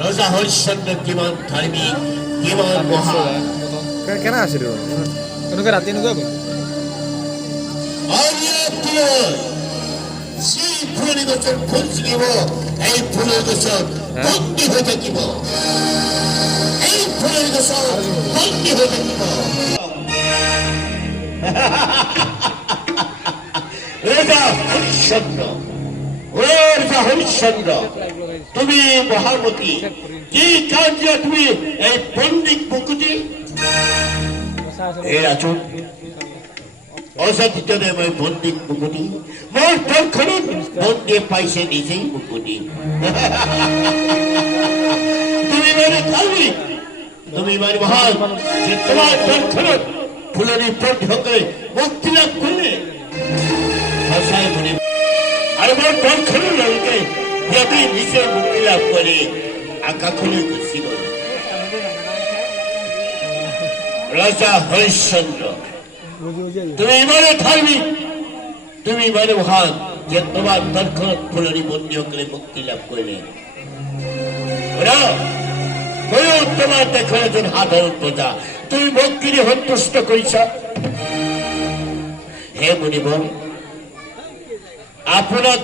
রাজা হরিশ্চন্দ্র কিমান ধার্মিক কিমান মহান কেন আসিল কেনকে রাতে এনেকুৱা যি ফুলনি গছত ফুল ছিগিব এই ফুলৰ গছত বন্দী হৈ থাকিব এই ফুলৰ গছত বন্দী হৈ থাকিব রাজা হরিশ্চন্দ্র রাজা হরিশ্চন্দ্র তুমি মহামতি কি কার্য তুমি এই পণ্ডিত মুকুটি এই আচুন অসাধিতনে মই পণ্ডিত মুকুটি মোৰ তলখনত বন্দী পাইছে নিজেই মুকুটি তুমি মানে কালি তুমি মানে মহান যে তোমার তলখনত ফুলনি পণ্ডিতসকলে মুক্তি লাভ করলে ভাষায় মনে আর মোর তলখনৰ লগে যদি নিজে মুক্তি লাভ করে আকাশলৈ গুচি গল রাজা হরিশ্চন্দ্র তুমি ইমানে ধার্মিক তুমি ইমানে মহান যে তোমার তৎক্ষণাৎ ফুলনি বন্দী করে মুক্তি লাভ করলে তোমার দেখো একজন সাধারণ প্রজা তুমি ভক্তিরে সন্তুষ্ট করিছ হে মুনিবর আপনার